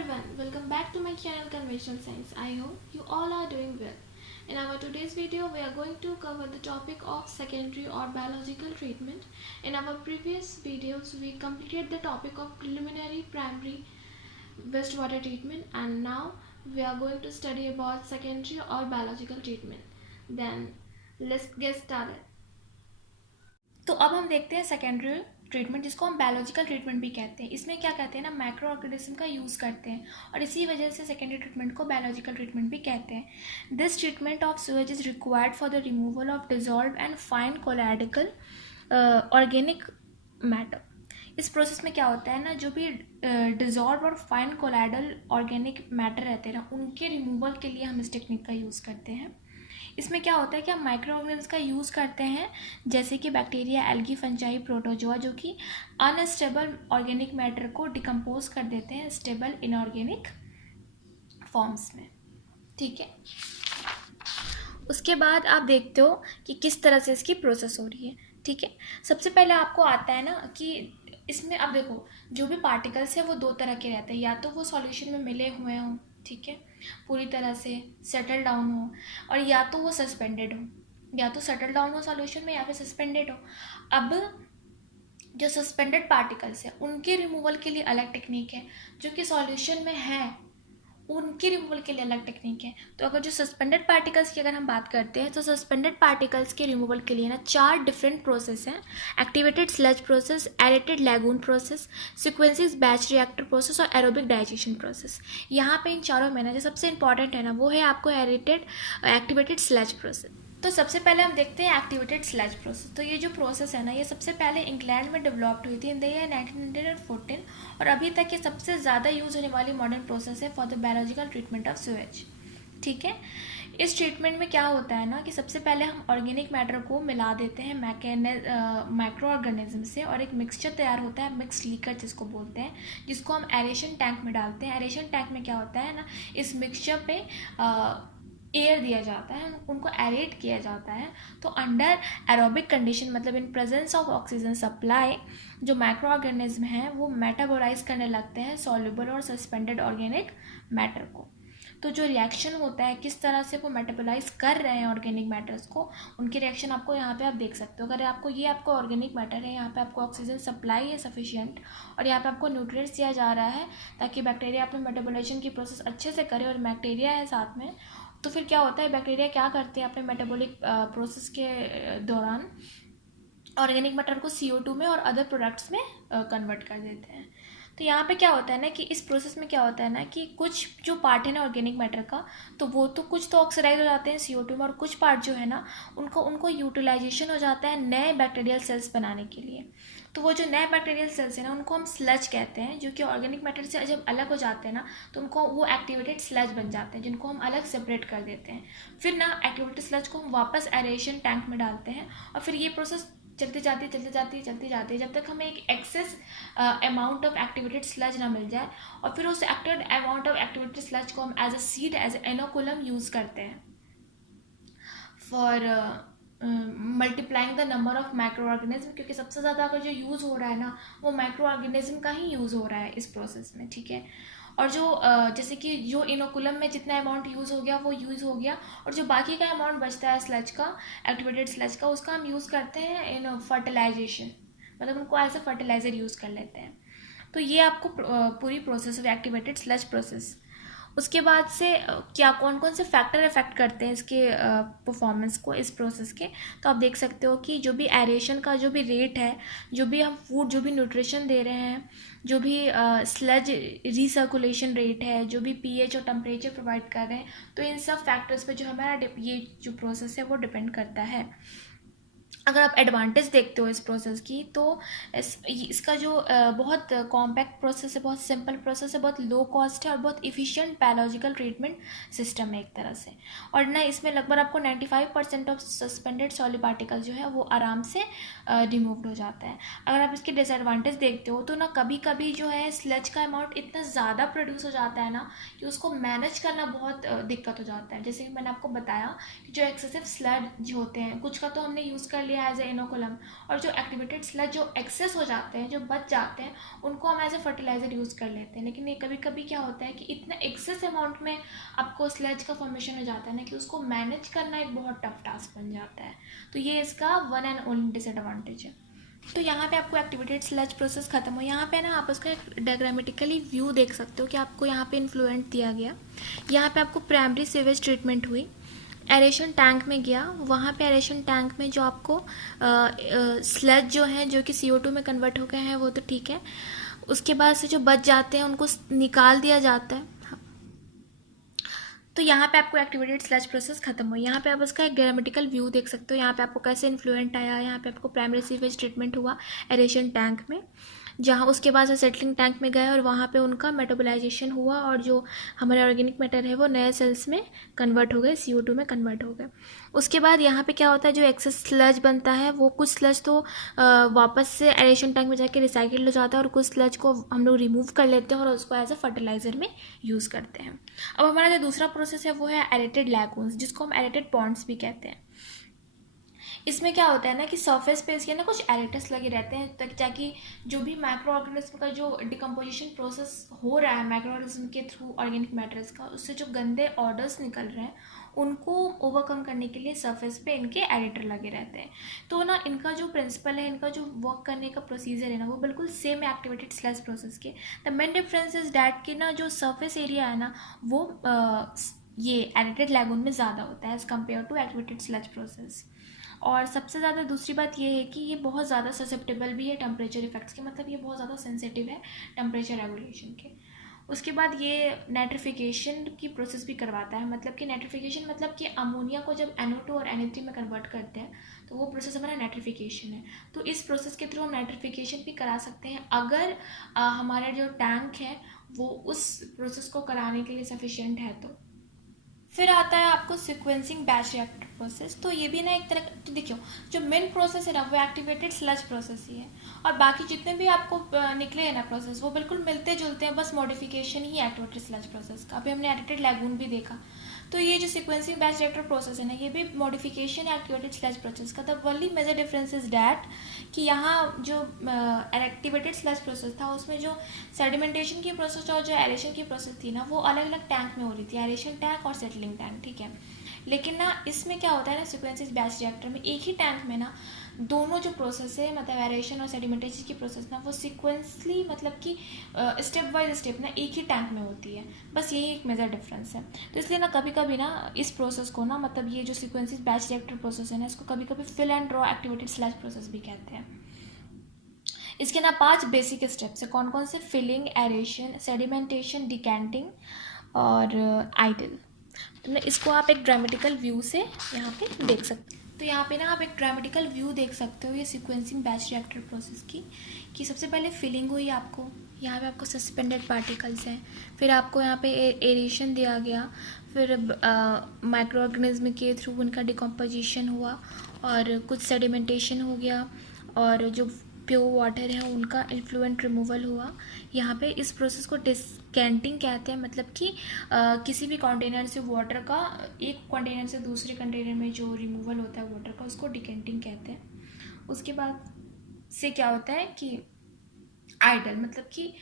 everyone, welcome back to my channel Conventional Science. I hope you all are doing well. In our today's video, we are going to cover the topic of secondary or biological treatment. In our previous videos, we completed the topic of preliminary primary wastewater treatment, and now we are going to study about secondary or biological treatment. Then let's get started. तो अब हम देखते हैं secondary treatment, जिसको हम biological treatment भी कहते हैं. इसमें क्या कहते हैं ना, माइक्रो ऑर्गेनिज्म का यूज़ करते हैं और इसी वजह से सेकेंडरी ट्रीटमेंट को बायोलॉजिकल ट्रीटमेंट भी कहते हैं. This treatment of sewage is required for the removal of dissolve and fine colloidal organic matter. इस प्रोसेस में क्या होता है ना, जो भी डिजॉल्व और फाइन कोलैडल ऑर्गेनिक मैटर रहते हैं ना, उनके रिमूवल के लिए हम इस टेक्निक का यूज़ करते हैं. इसमें क्या होता है कि हम माइक्रो ऑर्गेनिज्म का यूज़ करते हैं, जैसे कि बैक्टीरिया, एल्गी, फंजाई, प्रोटोजोआ, जो कि अनस्टेबल ऑर्गेनिक मैटर को डिकम्पोज कर देते हैं स्टेबल इनऑर्गेनिक फॉर्म्स में. ठीक है, उसके बाद आप देखते हो कि किस तरह से इसकी प्रोसेस हो रही है. ठीक है, सबसे पहले आपको आता है ना कि इसमें अब देखो, जो भी पार्टिकल्स है वो दो तरह के रहते हैं. या तो वो सॉल्यूशन में मिले हुए हों, ठीक है, पूरी तरह से सेटल डाउन हो, और या तो वो सस्पेंडेड हो. या तो सेटल डाउन हो सॉल्यूशन में या फिर सस्पेंडेड हो. अब जो सस्पेंडेड पार्टिकल्स है उनके रिमूवल के लिए अलग टेक्निक है, जो कि सॉल्यूशन में है उनके रिमूवल के लिए अलग टेक्निक है. तो अगर जो सस्पेंडेड पार्टिकल्स की अगर हम बात करते हैं, तो सस्पेंडेड पार्टिकल्स के रिमूवल के लिए ना 4 डिफरेंट प्रोसेस हैं. Activated sludge process, aerated lagoon process, sequences batch reactor process और एरोबिक डाइजेशन प्रोसेस. यहाँ पे इन चारों में ना जो सबसे इंपॉर्टेंट है ना, वो है आपको एक्टिवेटेड स्लज प्रोसेस. तो सबसे पहले हम देखते हैं एक्टिवेटेड स्लज प्रोसेस. तो ये जो प्रोसेस है ना, ये सबसे पहले इंग्लैंड में डेवलप्ड हुई थी इन द ईयर 1914, और अभी तक ये सबसे ज़्यादा यूज़ होने वाली मॉडर्न प्रोसेस है for the biological treatment of sewage. ठीक है, इस ट्रीटमेंट में क्या होता है ना कि सबसे पहले हम ऑर्गेनिक मैटर को मिला देते हैं माइक्रो ऑर्गेनिज्म से, और एक मिक्सचर तैयार होता है, मिक्स लीकर जिसको बोलते हैं, जिसको हम एरेशन टैंक में डालते हैं. एरेशन टैंक में क्या होता है ना, इस मिक्सचर पे एयर दिया जाता है, उनको एरेट किया जाता है. तो अंडर एरोबिक कंडीशन, मतलब in presence of oxygen supply, जो माइक्रो ऑर्गेनिज्म हैं वो मेटाबोलाइज करने लगते हैं सॉल्युबल और सस्पेंडेड ऑर्गेनिक मैटर को. तो जो रिएक्शन होता है, किस तरह से वो मेटाबोलाइज कर रहे हैं ऑर्गेनिक मैटर्स को, उनके रिएक्शन आपको यहाँ पे आप देख सकते हो. अगर आपको ऑर्गेनिक मैटर है, यहाँ पे आपको ऑक्सीजन सप्लाई है सफिशिएंट, और यहाँ पे आपको न्यूट्रिएंट्स दिया जा रहा है ताकि बैक्टीरिया अपने मेटाबोलाइजेशन की प्रोसेस अच्छे से करे, और बैक्टीरिया है साथ में. तो फिर क्या होता है, बैक्टीरिया क्या करते हैं अपने मेटाबॉलिक प्रोसेस के दौरान ऑर्गेनिक मैटर को CO2 में और अदर प्रोडक्ट्स में कन्वर्ट कर देते हैं. तो यहाँ पे क्या होता है ना कि इस प्रोसेस में क्या होता है ना कि कुछ जो पार्ट है ना ऑर्गेनिक मैटर का, तो वो तो कुछ तो ऑक्सीडाइज हो जाते हैं CO2 में, और कुछ पार्ट जो है ना उनको यूटिलाइजेशन हो जाता है नए बैक्टीरियल सेल्स बनाने के लिए. तो वो जो नए बैक्टीरियल सेल्स है ना, उनको हम स्लज कहते हैं, जो कि ऑर्गेनिक मैटर से जब अलग हो जाते हैं ना, तो उनको वो एक्टिवेटेड स्लज बन जाते हैं, जिनको हम अलग सेपरेट कर देते हैं. फिर ना एक्टिवेटेड स्लज को हम वापस एरेशन टैंक में डालते हैं, और फिर ये प्रोसेस चलती जाती है जब तक हमें एक excess amount of activated sludge ना मिल जाए. और फिर उस अमाउंट ऑफ एक्टिवेटेड स्लज को हम as a seed, as a inoculum use करते हैं for multiplying the number of micro organism, क्योंकि सबसे ज़्यादा अगर जो यूज़ हो रहा है ना, वो माइक्रो ऑर्गेनिज्म का ही यूज़ हो रहा है इस प्रोसेस में. ठीक है, और जो जैसे कि जो इनोकुलम में जितना अमाउंट यूज़ हो गया वो यूज़ हो गया, और जो बाकी का अमाउंट बचता है स्लज का, एक्टिवेटेड स्लज का, उसका हम यूज़ करते हैं इन फर्टिलाइजेशन, मतलब उनको एज अ फर्टिलाइज़र यूज़ कर लेते हैं. तो ये आपको पूरी process of activated sludge process. उसके बाद से क्या कौन कौन से फैक्टर इफेक्ट करते हैं इसके परफॉर्मेंस को, इस प्रोसेस के. तो आप देख सकते हो कि जो भी एरेशन का जो भी रेट है, जो भी हम फूड, जो भी न्यूट्रिशन दे रहे हैं, जो भी स्लज रिसर्कुलेशन रेट है, जो भी pH और टेम्परेचर प्रोवाइड कर रहे हैं, तो इन सब फैक्टर्स पे जो हमारा ये जो प्रोसेस है वो डिपेंड करता है. अगर आप एडवांटेज देखते हो इस प्रोसेस की, तो इसका जो बहुत कॉम्पैक्ट प्रोसेस है, बहुत सिंपल प्रोसेस है, बहुत लो कॉस्ट है, और बहुत इफ़िशिएंट बायोलॉजिकल ट्रीटमेंट सिस्टम है एक तरह से. और ना इसमें लगभग आपको 95% ऑफ सस्पेंडेड सॉलिड पार्टिकल जो है वो आराम से रिमूव्ड हो जाता है. अगर आप इसके डिसएडवांटेज देखते हो, तो ना कभी कभी जो है स्लज का अमाउंट इतना ज़्यादा प्रोड्यूस हो जाता है ना कि उसको मैनेज करना बहुत दिक्कत हो जाता है. जैसे कि मैंने आपको बताया कि जो एक्सेसिव स्लज होते हैं, कुछ का तो हमने यूज़ कर लिया एज ए इनोकुलम, और जो एक्टिवेटेड स्लज जो एक्सेस हो जाते हैं, जो बच जाते हैं, उनको हम एज ए फर्टिलाइजर यूज़ कर लेते हैं। लेकिन ये कभी कभी क्या होता है कि इतना एक्सेस अमाउंट में आपको स्लज का फॉर्मेशन हो जाता है ना कि उसको मैनेज करना एक बहुत टफ टास्क बन जाता है। तो ये इसका वन एंड ओनली डिसएडवांटेज है। तो यहाँ पे आपको एक्टिवेटेड स्लज प्रोसेस खत्म हो, यहाँ पे ना आप उसका एक डायग्रामेटिकली व्यू देख सकते हो कि आपको यहाँ पे इन्फ्लुएंट दिया गया। यहाँ पे आपको प्राइमरी सीवेज ट्रीटमेंट हुई, एरेशन टैंक में गया, वहाँ पे एरेशन टैंक में जो आपको स्लज जो है जो कि CO2 में कन्वर्ट हो गए हैं वो तो ठीक है, उसके बाद से जो बच जाते हैं उनको निकाल दिया जाता है। तो यहाँ पे आपको एक्टिवेटेड स्लज प्रोसेस खत्म हुई। यहाँ पे आप उसका एक ग्रामेटिकल व्यू देख सकते हो, यहाँ पे आपको कैसे इन्फ्लुएंट आया, यहाँ पे आपको प्राइमरी सीवेज ट्रीटमेंट हुआ एरेशन टैंक में, जहाँ उसके बाद से सेटलिंग टैंक में गए और वहाँ पे उनका मेटाबोलाइजेशन हुआ और जो हमारे ऑर्गेनिक मैटर है वो नए सेल्स में कन्वर्ट हो गए, CO2 में कन्वर्ट हो गए। उसके बाद यहाँ पे क्या होता है, जो एक्सेस स्लज बनता है वो कुछ स्लज तो वापस से एरेशन टैंक में जाके रिसाइकिल हो जाता है और कुछ स्लज को हम लोग रिमूव कर लेते हैं और उसको एज अ फर्टिलाइज़र में यूज़ करते हैं। अब हमारा जो दूसरा प्रोसेस है वो है एरेटेड लैगून्स, जिसको हम एरेटेड पॉन्ड्स भी कहते हैं। इसमें क्या होता है ना कि सरफेस पे इसके ना कुछ एरेटस लगे रहते हैं ताकि जो भी माइक्रो ऑर्गेनिज्म का जो डिकम्पोजिशन प्रोसेस हो रहा है माइक्रो ऑर्गेनिज्म के थ्रू ऑर्गेनिक मैटर्स का, उससे जो गंदे ऑर्डर्स निकल रहे हैं उनको ओवरकम करने के लिए सरफेस पे इनके एडिटर लगे रहते हैं। तो ना इनका जो प्रिंसिपल है, इनका जो वर्क करने का प्रोसीजर है ना, वो बिल्कुल सेम है एक्टिवेटेड स्लज प्रोसेस के। The main difference is that कि ना जो सरफेस एरिया है ना वो ये एडिटेड लैगून में ज़्यादा होता है as compare to activated sludge process. और सबसे ज़्यादा दूसरी बात ये है कि ये बहुत ज़्यादा ससेप्टेबल भी है टेम्परेचर इफेक्ट्स के, मतलब ये बहुत ज़्यादा सेंसिटिव है टेम्परेचर रेगुलेशन के। उसके बाद ये नाइट्रिफिकेशन की प्रोसेस भी करवाता है, मतलब कि नाइट्रिफिकेशन मतलब कि अमोनिया को जब NO2 और Na3 में कन्वर्ट करते हैं तो वो प्रोसेस हमारा नाइट्रिफिकेशन है। तो इस प्रोसेस के थ्रू हम नाइट्रिफिकेशन भी करा सकते हैं अगर हमारा जो टैंक है वो उस प्रोसेस को कराने के लिए सफिशिएंट है। तो फिर आता है आपको सीक्वेंसिंग बैच रिएक्टर प्रोसेस। तो ये भी ना एक तरह तो देखियो जो मेन प्रोसेस है ना वो एक्टिवेटेड स्लज प्रोसेस ही है, और बाकी जितने भी आपको निकले हैं ना प्रोसेस वो बिल्कुल मिलते जुलते हैं, बस मॉडिफिकेशन ही एक्टिवेटेड स्लज प्रोसेस का। अभी हमने एडिटेड लैगून भी देखा। तो ये जो सीक्वेंसिंग बैच रिएक्टर प्रोसेस है ना ये भी मॉडिफिकेशन है एक्टिवेटेड स्लज प्रोसेस का। The only major difference is that कि यहाँ जो एक्टिवेटेड स्लज प्रोसेस था उसमें जो सेडिमेंटेशन की प्रोसेस और जो एरेशन की प्रोसेस थी ना वो अलग अलग टैंक में हो रही थी, एरेशन टैंक और सेटलिंग टैंक, ठीक है। लेकिन ना इसमें क्या होता है ना सीक्वेंसिंग बैच रिएक्टर में एक ही टैंक में ना दोनों जो प्रोसेस है मतलब एरेशन और सेडिमेंटेशन की प्रोसेस ना वो सिक्वेंसली मतलब कि स्टेप बाय स्टेप ना एक ही टैंक में होती है, बस यही एक मेजर डिफरेंस है। तो इसलिए ना कभी कभी ना इस प्रोसेस को ना मतलब ये जो सीक्वेंसिंग बैच रिएक्टर प्रोसेस है ना इसको कभी कभी fill and draw activated sludge process भी कहते हैं। इसके ना 5 बेसिक स्टेप्स है, कौन कौन से, फिलिंग, एरेशन, सेडिमेंटेशन, डिकैंटिंग और आइडल। तो ना इसको आप एक ड्रामेटिकल व्यू से यहाँ पे देख सकते हो। तो यहाँ पे ना आप एक ड्रामेटिकल व्यू देख सकते हो ये सीक्वेंसिंग बैच रिएक्टर प्रोसेस की, कि सबसे पहले फिलिंग हुई आपको, यहाँ पे आपको सस्पेंडेड पार्टिकल्स हैं, फिर आपको यहाँ पे एरेशन दिया गया, फिर माइक्रो ऑर्गेनिज्म के थ्रू उनका डिकम्पोजिशन हुआ और कुछ सेडिमेंटेशन हो गया और जो प्योर वाटर है उनका इन्फ्लुएंट रिमूवल हुआ। यहाँ पे इस प्रोसेस को डिस्केंटिंग कहते हैं, मतलब कि किसी भी कंटेनर से वाटर का एक कंटेनर से दूसरे कंटेनर में जो रिमूवल होता है वाटर का उसको डिकेंटिंग कहते हैं। उसके बाद से क्या होता है कि आइडल मतलब कि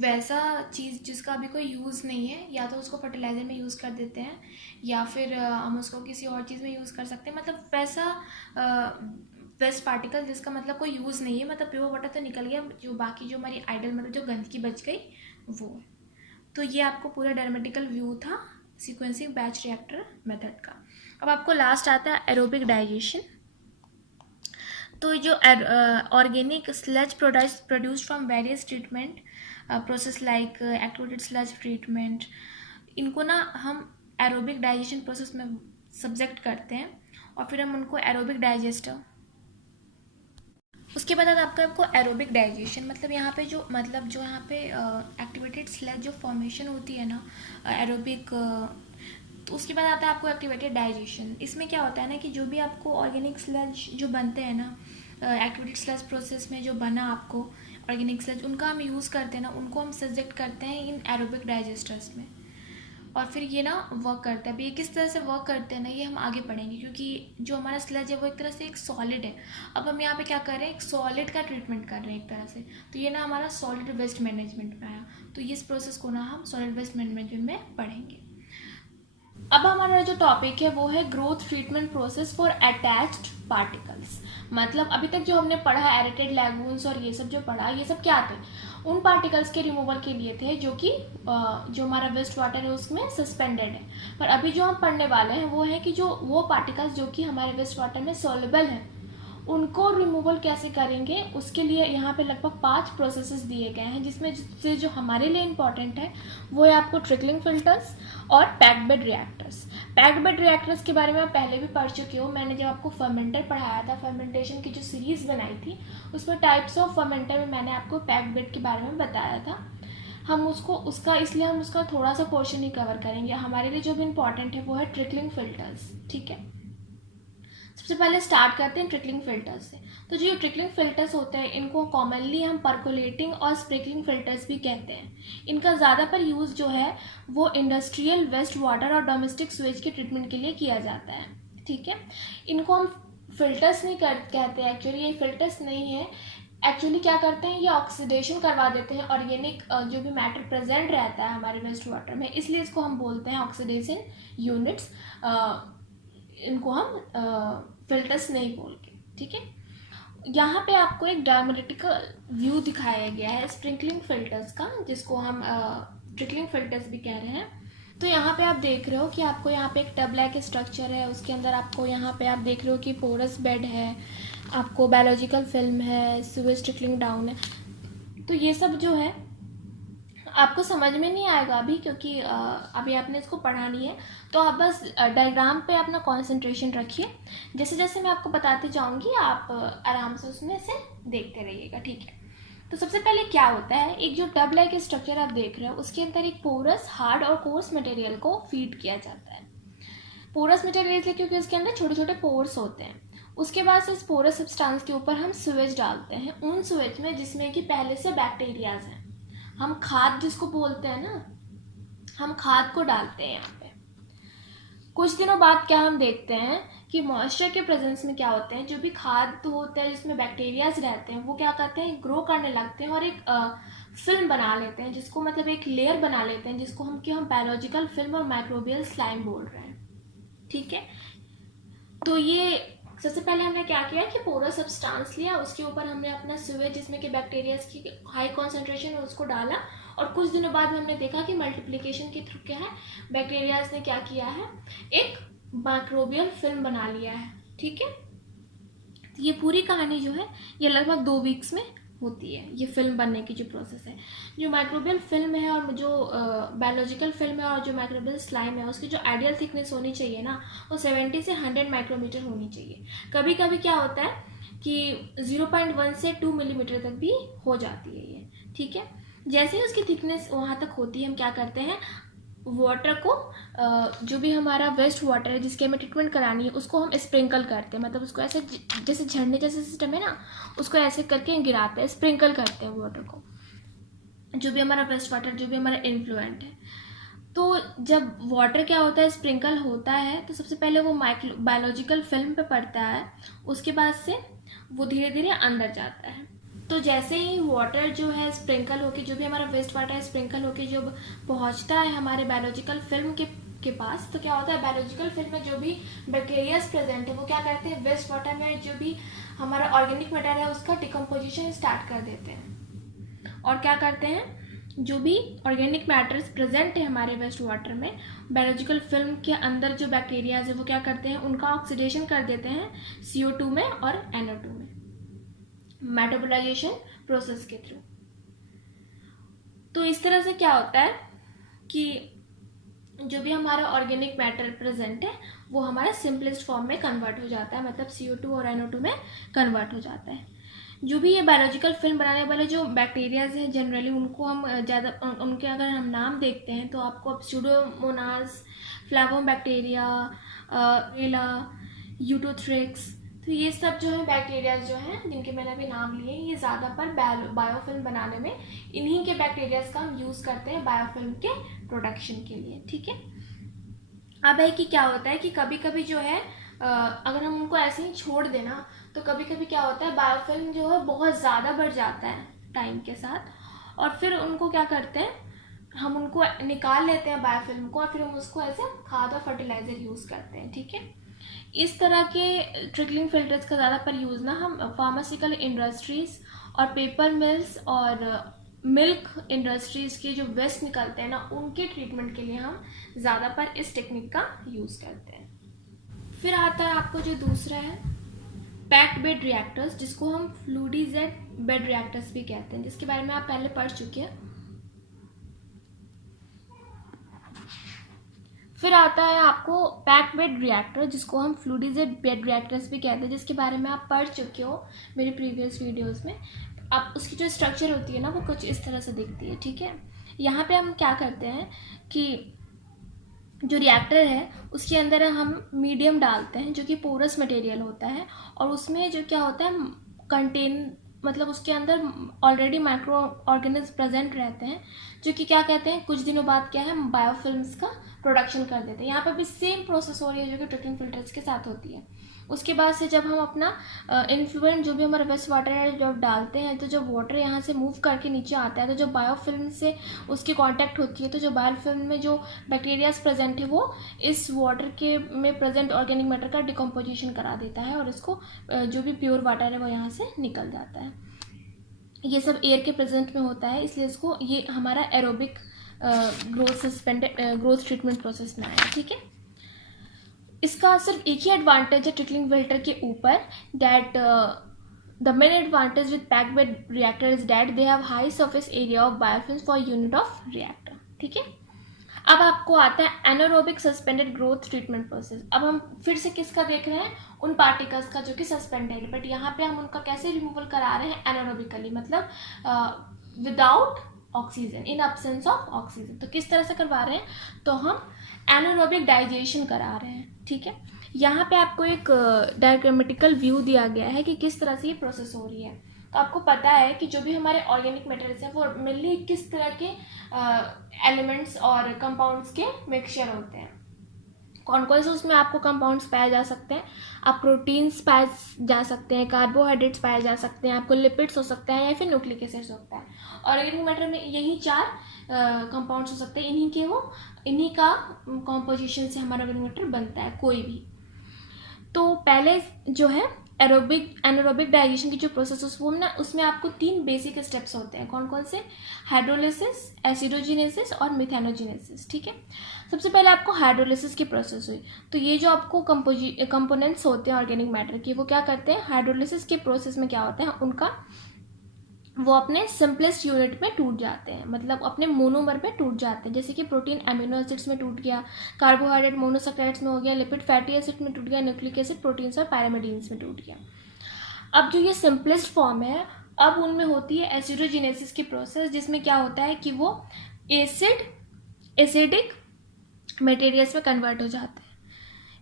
वैसा चीज़ जिसका अभी कोई यूज़ नहीं है, या तो उसको फर्टिलाइज़र में यूज़ कर देते हैं या फिर हम उसको किसी और चीज़ में यूज़ कर सकते हैं, मतलब वैसा वेस्ट पार्टिकल जिसका मतलब कोई यूज़ नहीं है, मतलब प्योर वाटर तो निकल गया, जो बाकी जो हमारी आइडल मतलब जो गंदगी बच गई वो है। तो ये आपको पूरा डायमेटिकल व्यू था सीक्वेंसिंग बैच रिएक्टर मेथड का। अब आपको लास्ट आता है एरोबिक डाइजेशन। तो जो organic sludge produce from various treatment process like activated sludge treatment, इनको ना हम एरोबिक डाइजेशन प्रोसेस में सब्जेक्ट करते हैं और फिर हम उनको एरोबिक डाइजेस्टर। उसके बाद आपको एरोबिक डाइजेशन मतलब यहाँ पे जो यहाँ पे एक्टिवेटेड स्लज जो फॉर्मेशन होती है ना एरोबिक, तो उसके बाद आता है आपको एक्टिवेटेड डाइजेशन। इसमें क्या होता है ना कि जो भी आपको ऑर्गेनिक स्लज जो बनते हैं ना एक्टिवेटेड स्लज प्रोसेस में जो बना आपको ऑर्गेनिक स्लज उनका हम यूज़ करते हैं ना, उनको हम सब्जेक्ट करते हैं इन एरोबिक डाइजेस्टर्स में। और फिर ये ना वर्क करता है। अब ये किस तरह से वर्क करते हैं ना, ये हम आगे पढ़ेंगे, क्योंकि जो हमारा स्लज है वो एक तरह से एक सॉलिड है। अब हम यहाँ पे क्या कर रहे हैं, एक सॉलिड का ट्रीटमेंट कर रहे हैं एक तरह से। तो ये ना हमारा सॉलिड वेस्ट मैनेजमेंट में आया। तो इस प्रोसेस को ना हम सॉलिड वेस्ट मैनेजमेंट में पढ़ेंगे। अब हमारा जो टॉपिक है वो है growth treatment process for attached particles. मतलब अभी तक जो हमने पढ़ा एरेटेड लैगून्स और ये सब जो पढ़ा, ये सब क्या थे, उन पार्टिकल्स के रिमूवल के लिए थे जो कि जो हमारा वेस्ट वाटर है उसमें सस्पेंडेड है। पर अभी जो हम पढ़ने वाले हैं वो है कि जो वो पार्टिकल्स जो कि हमारे वेस्ट वाटर में सॉल्युबल हैं उनको रिमूवल कैसे करेंगे। उसके लिए यहाँ पे लगभग 5 प्रोसेसेस दिए गए हैं, जिसमें से जो हमारे लिए इम्पॉर्टेंट है वो है आपको ट्रिकलिंग फिल्टर्स और packed bed reactors. Packed bed reactors के बारे में मैं पहले भी पढ़ चुकी हूँ। मैंने जब आपको फर्मेंटर पढ़ाया था, फर्मेंटेशन की जो सीरीज़ बनाई थी उसमें टाइप्स ऑफ फर्मेंटर में मैंने आपको पैक्ड बेड के बारे में बताया था। हम इसलिए हम उसका थोड़ा सा पोर्शन ही कवर करेंगे। हमारे लिए जो भी इम्पॉर्टेंट है वो है ट्रिकलिंग फिल्टर्स। ठीक है, सबसे पहले स्टार्ट करते हैं ट्रिकलिंग फिल्टर्स से। तो जो ट्रिकलिंग फिल्टर्स होते हैं इनको कॉमनली हम परकोलेटिंग और स्प्रिंकलिंग फिल्टर्स भी कहते हैं। इनका ज़्यादातर यूज़ जो है वो इंडस्ट्रियल वेस्ट वाटर और डोमेस्टिक स्वेज के ट्रीटमेंट के लिए किया जाता है। ठीक है, इनको हम फिल्टर्स नहीं कहते हैं, एक्चुअली ये फिल्टर्स नहीं है। एक्चुअली क्या करते हैं, ये ऑक्सीडेशन करवा देते हैं ऑर्गेनिक जो भी मैटर प्रेजेंट रहता है हमारे वेस्ट वाटर में, इसलिए इसको हम बोलते हैं ऑक्सीडेशन यूनिट्स। इनको हम फिल्टर्स नहीं बोल के। ठीक है, यहाँ पे आपको एक डायमेट्रिकल व्यू दिखाया गया है स्प्रिंकलिंग फिल्टर्स का, जिसको हम ट्रिकलिंग फिल्टर्स भी कह रहे हैं। तो यहाँ पे आप देख रहे हो कि आपको यहाँ पे एक टब लाइक स्ट्रक्चर है, उसके अंदर आपको यहाँ पे आप देख रहे हो कि पोरस बेड है, आपको बायोलॉजिकल फिल्म है, सूएज ट्रिकलिंग डाउन है। तो ये सब जो है आपको समझ में नहीं आएगा अभी, क्योंकि अभी आपने इसको पढ़ा नहीं है। तो आप बस डायग्राम पे अपना कंसंट्रेशन रखिए, जैसे जैसे मैं आपको बताती जाऊंगी आप आराम से उसमें से देखते रहिएगा। ठीक है, तो सबसे पहले क्या होता है, एक जो टब लाइक स्ट्रक्चर आप देख रहे हो उसके अंदर एक पोरस हार्ड और कोर्स मटेरियल को फीड किया जाता है। पोरस मटेरियल इसलिए क्योंकि उसके अंदर छोटे छोटे पोर्स होते हैं। उसके बाद से इस पोरस सब्सटेंस के ऊपर हम सूएज डालते हैं, उन सूएज में जिसमें कि पहले से बैक्टीरियाज हैं। हम खाद जिसको बोलते हैं ना, हम खाद को डालते हैं यहाँ पे। कुछ दिनों बाद क्या हम देखते हैं कि मॉइस्चर के प्रेजेंस में क्या होते हैं, जो भी खाद होता है जिसमें बैक्टीरियाज रहते हैं वो क्या करते हैं, ग्रो करने लगते हैं और एक फिल्म बना लेते हैं, जिसको मतलब एक लेयर बना लेते हैं, जिसको हम बायोलॉजिकल फिल्म और माइक्रोबियल स्लाइम बोल रहे हैं। ठीक है, तो ये सबसे पहले हमने क्या किया कि पोरस सब्सटेंस लिया, उसके ऊपर हमने अपना सूएज जिसमें कि बैक्टीरिया की हाई कॉन्सेंट्रेशन है उसको डाला, और कुछ दिनों बाद हमने देखा कि मल्टीप्लिकेशन के थ्रू क्या है, बैक्टीरियाज ने क्या किया है, एक माइक्रोबियल फिल्म बना लिया है। ठीक है, ये पूरी कहानी जो है ये लगभग 2 वीक्स में होती है, ये फिल्म बनने की जो प्रोसेस है। जो माइक्रोबियल फिल्म है और जो बायोलॉजिकल फिल्म है और जो माइक्रोबियल स्लाइम है उसकी जो आइडियल थिकनेस होनी चाहिए ना, वो 70 से 100 माइक्रोमीटर होनी चाहिए। कभी कभी क्या होता है कि 0.1 से 2 मिलीमीटर तक भी हो जाती है ये। ठीक है, जैसे ही उसकी थिकनेस वहाँ तक होती है हम क्या करते हैं, वाटर को जो भी हमारा वेस्ट वाटर है जिसकी हमें ट्रीटमेंट करानी है उसको हम स्प्रिंकल करते हैं। मतलब उसको ऐसे जैसे झरने जैसे सिस्टम है ना, उसको ऐसे करके गिराते हैं, स्प्रिंकल करते हैं वाटर को, जो भी हमारा वेस्ट वाटर, जो भी हमारा इन्फ्लुएंट है। तो जब वाटर क्या होता है, स्प्रिंकल होता है, तो सबसे पहले वो बायोलॉजिकल फिल्म पे पड़ता है, उसके बाद से वो धीरे धीरे अंदर जाता है। तो जैसे ही वाटर जो है स्प्रिंकल होके, जो भी हमारा वेस्ट वाटर है स्प्रिंकल होके जब पहुंचता है हमारे बायोलॉजिकल फिल्म के पास, तो क्या होता है, बायोलॉजिकल फिल्म में जो भी बैक्टीरियाज प्रेजेंट है वो क्या करते हैं, वेस्ट वाटर में जो भी हमारा ऑर्गेनिक मैटर है उसका डिकम्पोजिशन स्टार्ट कर देते हैं। और क्या करते हैं, जो भी ऑर्गेनिक मैटर्स प्रेजेंट है हमारे वेस्ट वाटर में, बायोलॉजिकल फिल्म के अंदर जो बैक्टीरियाज है वो क्या करते हैं, उनका ऑक्सीडेशन कर देते हैं CO2 में और NO2 में, मेटाबोलाइजेशन प्रोसेस के थ्रू। तो इस तरह से क्या होता है कि जो भी हमारा ऑर्गेनिक मैटर प्रेजेंट है वो हमारा सिंपलेस्ट फॉर्म में कन्वर्ट हो जाता है, मतलब CO2 और NO2 में कन्वर्ट हो जाता है। जो भी ये बायोलॉजिकल फिल्म बनाने वाले जो बैक्टीरियाज हैं जनरली उनको हम ज़्यादा उनके अगर हम नाम देखते हैं तो आपको अब स्यूडोमोनास, फ्लैवोबैक्टीरिया, रेला, यूटोथ्रिक्स, तो ये सब जो है बैक्टीरियाज जो हैं जिनके मैंने अभी नाम लिए, ये ज़्यादातर बायोफिल्म बनाने में इन्हीं के बैक्टीरियाज का हम यूज़ करते हैं बायोफिल्म के प्रोडक्शन के लिए, ठीक है। अब है कि क्या होता है कि कभी कभी जो है अगर हम उनको ऐसे ही छोड़ देना तो कभी कभी क्या होता है बायोफिल्म जो है बहुत ज़्यादा बढ़ जाता है टाइम के साथ, और फिर उनको क्या करते हैं हम उनको निकाल लेते हैं बायोफिल्म को, और फिर हम उसको ऐसे खाद और फर्टिलाइज़र यूज़ करते हैं, ठीक है। इस तरह के ट्रिकलिंग फिल्टर्स का ज़्यादातर यूज़ ना हम फार्मास्यूटिकल इंडस्ट्रीज़ और पेपर मिल्स और मिल्क इंडस्ट्रीज़ के जो वेस्ट निकलते हैं ना उनके ट्रीटमेंट के लिए हम ज़्यादातर इस टेक्निक का यूज़ करते हैं। फिर आता है आपको जो दूसरा है पैक्ड बेड रिएक्टर्स, जिसको हम फ्लूइडाइज्ड बेड रिएक्टर्स भी कहते हैं, जिसके बारे में आप पहले पढ़ चुके हैं। फिर आता है आपको पैक्ड बेड रिएक्टर, जिसको हम फ्लूइडाइज्ड बेड रिएक्टर्स भी कहते हैं, जिसके बारे में आप पढ़ चुके हो मेरे प्रीवियस वीडियोस में। अब उसकी जो स्ट्रक्चर होती है ना वो कुछ इस तरह से दिखती है, ठीक है। यहाँ पे हम क्या करते हैं कि जो रिएक्टर है उसके अंदर हम मीडियम डालते हैं जो कि पोरस मटेरियल होता है, और उसमें जो क्या होता है मतलब उसके अंदर ऑलरेडी माइक्रो ऑर्गेनिज्म प्रेजेंट रहते हैं, जो कि क्या कहते हैं कुछ दिनों बाद क्या है बायोफिल्म्स का प्रोडक्शन कर देते हैं। यहाँ पर भी सेम प्रोसेस हो रही है जो कि ट्रिकलिंग फिल्टर्स के साथ होती है। उसके बाद से जब हम अपना इन्फ्लुएंट जो भी हमारा वेस्ट वाटर है जब डालते हैं तो जब वाटर यहाँ से मूव करके नीचे आता है तो जो बायोफिल्म से उसकी कांटेक्ट होती है, तो जो बायोफिल्म में जो बैक्टीरियाज प्रेजेंट है वो इस वाटर के में प्रेजेंट ऑर्गेनिक मैटर का डिकम्पोजिशन करा देता है, और इसको जो भी प्योर वाटर है वो यहाँ से निकल जाता है। ये सब एयर के प्रेजेंट में होता है, इसलिए इसको ये हमारा एरोबिक ग्रोथ ट्रीटमेंट प्रोसेस में आया, ठीक है। इसका सिर्फ एक ही एडवांटेज है ट्रिकलिंग फिल्टर के ऊपर, that the main advantage with packed bed reactor is that they have high surface area of biofilms for unit of reactor, ठीक है। अब आपको आता है anaerobic suspended growth treatment process. अब हम फिर से किसका देख रहे हैं, उन पार्टिकल्स का जो कि सस्पेंडेड, बट यहाँ पे हम उनका कैसे रिमूवल करा रहे हैं एनारोबिकली, मतलब without oxygen, in absence of oxygen. तो किस तरह से करवा रहे हैं, तो हम एनारोबिक डाइजेशन करा रहे हैं, ठीक है। यहाँ पे आपको एक डायग्रामेटिकल व्यू दिया गया है कि किस तरह से ये प्रोसेस हो रही है। तो आपको पता है कि जो भी हमारे ऑर्गेनिक मटेरियल्स हैं वो मेनली किस तरह के एलिमेंट्स और कंपाउंड्स के मिक्सचर होते हैं। कौन कौन से उसमें आपको कंपाउंड्स पाए जा सकते हैं, आप प्रोटीन्स पाए जा सकते हैं, कार्बोहाइड्रेट्स पाए जा सकते हैं, आपको लिपिड्स हो सकता है, या फिर न्यूक्लिक एसिड्स होता है। ऑर्गेनिक मैटर में यही 4 कंपाउंड्स हो सकते हैं, इन्हीं का कॉम्पोजिशन से हमारा ऑर्गेनिक मैटर बनता है कोई भी। तो पहले जो है एनारोबिक डाइजेशन की जो प्रोसेस है वो ना उसमें आपको 3 बेसिक स्टेप्स होते हैं। कौन कौन से, हाइड्रोलिसिस, एसिडोजिनेसिस और मिथेनोजिनेसिस, ठीक है। सबसे पहले आपको हाइड्रोलिसिस की प्रोसेस हुई, तो ये जो आपको कंपोनेंट्स होते हैं ऑर्गेनिक मैटर के वो क्या करते हैं, हाइड्रोलिसिस के प्रोसेस में क्या होता है उनका वो अपने सिंपलेस्ट यूनिट में टूट जाते हैं, मतलब अपने मोनोमर में टूट जाते हैं। जैसे कि प्रोटीन अमीनो एसिड्स में टूट गया, कार्बोहाइड्रेट मोनोसैकराइड्स में हो गया, लिपिड फैटी एसिड में टूट गया, न्यूक्लिक एसिड प्रोटीन्स और पैरामिडीन्स में टूट गया। अब जो ये सिंपलेस्ट फॉर्म है अब उनमें होती है एसिडोजिनेसिस की प्रोसेस, जिसमें क्या होता है कि वो एसिडिक मटेरियल्स में कन्वर्ट हो जाते हैं,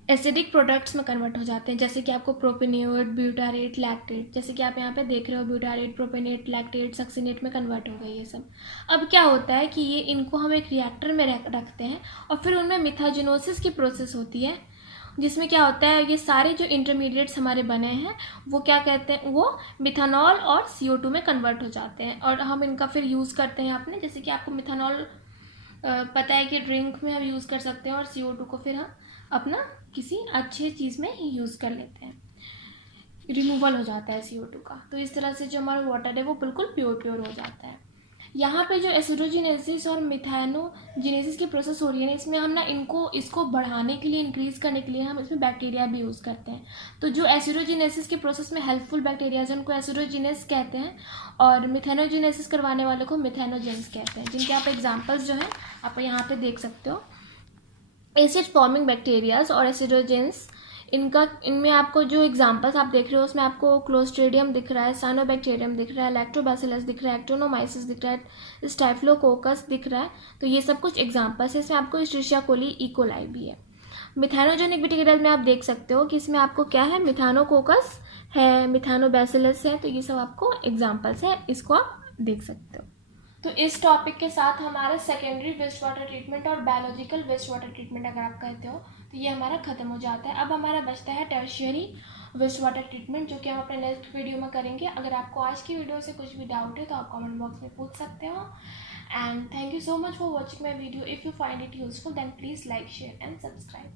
एसिडिक प्रोडक्ट्स में कन्वर्ट हो जाते हैं। जैसे कि आपको प्रोपेनेट, ब्यूटारेट, लैक्टेट, जैसे कि आप यहाँ पे देख रहे हो ब्यूटारेट, प्रोपेनेट, लैक्टेट, सक्सिनेट में कन्वर्ट हो गई ये सब। अब क्या होता है कि ये इनको हम एक रिएक्टर में रखते हैं और फिर उनमें मिथाजिनोसिस की प्रोसेस होती है, जिसमें क्या होता है ये सारे जो इंटरमीडिएट्स हमारे बने हैं वो क्या कहते हैं, वो मिथानॉल और CO2 में कन्वर्ट हो जाते हैं, और हम इनका फिर यूज़ करते हैं अपने, जैसे कि आपको मिथानॉल पता है कि ड्रिंक में हम यूज़ कर सकते हैं, और CO2 को फिर हम अपना किसी अच्छे चीज़ में यूज़ कर लेते हैं, रिमूवल हो जाता है CO2 का। तो इस तरह से जो हमारा वाटर है वो बिल्कुल प्योर हो जाता है। यहाँ पे जो एसिडोजिनेसिस और मिथेनोजिनेसिस की प्रोसेस हो रही है ना, इसमें हम ना इसको बढ़ाने के लिए, इंक्रीज़ करने के लिए हम इसमें बैक्टीरिया भी यूज़ करते हैं। तो जो एसिडोजिनेसिस के प्रोसेस में हेल्पफुल बैक्टीरियाज हैं उनको एसिडोजिनेस कहते हैं, और मिथेनोजिनेसिस करवाने वालों को मिथेनोजेंस कहते हैं, जिनके आप एग्जाम्पल्स जो हैं आप यहाँ पे देख सकते हो। एसिड फॉर्मिंग बैक्टीरियाज और एसिडोजेंस, इनमें आपको जो एग्जांपल्स आप देख रहे हो उसमें आपको क्लोस्ट्रीडियम दिख रहा है, साइनोबैक्टीरियम दिख रहा है, लैक्टोबैसिलस दिख रहा है, एक्टिनोमाइसिस दिख रहा है, स्टाइफ्लोकोकस दिख रहा है। तो ये सब कुछ एग्जांपल्स है, इसमें आपको इश्चरिशिया कोली, इकोलाई भी है। मिथानोजेनिक बैक्टीरिया में आप देख सकते हो कि इसमें आपको क्या है, मिथानोकोकस है, मिथानोबैसिलस है, तो ये सब आपको एग्जाम्पल्स है, इसको आप देख सकते हो। तो इस टॉपिक के साथ हमारा सेकेंडरी वेस्ट वाटर ट्रीटमेंट और बायोलॉजिकल वेस्ट वाटर ट्रीटमेंट अगर आप कहते हो तो ये हमारा खत्म हो जाता है। अब हमारा बचता है टर्शियरी वेस्ट वाटर ट्रीटमेंट, जो कि हम अपने नेक्स्ट वीडियो में करेंगे। अगर आपको आज की वीडियो से कुछ भी डाउट है तो आप कमेंट बॉक्स में पूछ सकते हो। And thank you so much for watching my video. If you find it useful then please like, share and subscribe.